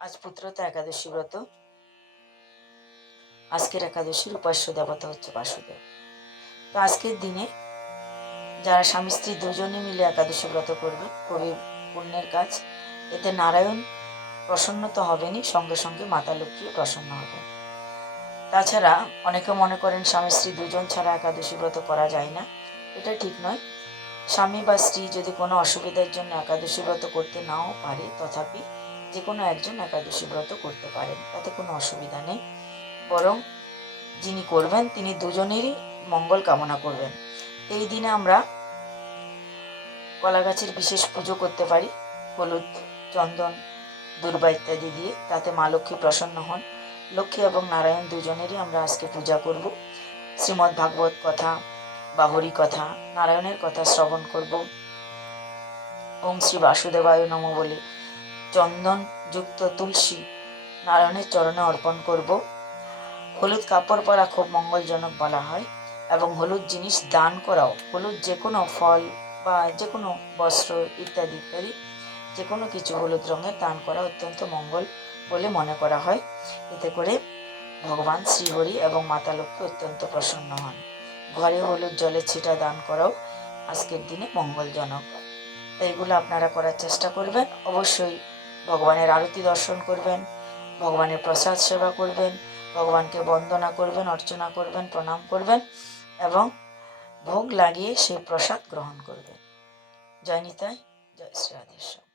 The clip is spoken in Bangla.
আজ পুত্রতা একাদশী ব্রত। আজকের একাদশীর উপাস্য দেবতা হচ্ছে বাসুদেব। তো আজকের দিনে যারা স্বামী স্ত্রী দুজনে মিলে একাদশী ব্রত করবে, খুবই পুণ্যের কাজ। এতে নারায়ণ প্রসন্ন তো হবেনই, সঙ্গে সঙ্গে মাতা লক্ষ্মীও প্রসন্ন হবেন। তাছাড়া অনেকে মনে করেন স্বামী স্ত্রী দুজন ছাড়া একাদশী ব্রত করা যায় না। এটা ঠিক নয়। স্বামী বা স্ত্রী যদি কোনো অসুবিধার জন্য একাদশী ব্রত করতে নাও পারে, তথাপি যে কোনো একজন একাদশী ব্রত করতে পারেন, তাতে কোনো অসুবিধা নেই। বরং যিনি করবেন তিনি দুজনেরই মঙ্গল কামনা করবেন। এই দিনে আমরা কলা গাছের বিশেষ পুজো করতে পারি, হলুদ, চন্দন, দুর্বা ইত্যাদি দিয়ে। তাতে মা লক্ষ্মী প্রসন্ন হন। লক্ষ্মী এবং নারায়ণ দুজনেরই আমরা আজকে পূজা করব। শ্রীমদ্ ভাগবত কথা বা হরি কথা, নারায়ণের কথা শ্রবণ করব। ওম শ্রী বাসুদেবায় নম বলে চন্দন যুক্ত তুলসী নারায়ণের চরণে অর্পণ করব। হলুদ কাপড় পরা খুব মঙ্গলজনক বলা হয়, এবং হলুদ জিনিস দান করাও, হলুদ যে কোনো ফল বা যে কোনো বস্ত্র ইত্যাদি ইত্যাদি যে কোনো কিছু হলুদ রঙের দান করা অত্যন্ত মঙ্গল বলে মনে করা হয়। এতে করে ভগবান শ্রীহরি এবং মাতা লক্ষ্মী অত্যন্ত প্রসন্ন হন। ঘরে হলুদ জলের ছিটা দান করাও আজকের দিনে মঙ্গলজনক। তো এগুলো আপনারা করার চেষ্টা করবেন। অবশ্যই ভগবানের আরতি দর্শন করবেন, ভগবানের প্রসাদ সেবা করবেন, ভগবানকে বন্দনা করবেন, অর্চনা করবেন, প্রণাম করবেন এবং ভোগ লাগিয়ে সেই প্রসাদ গ্রহণ করবেন। জয় নিতাই, জয় শ্রী রাধেশ্বর।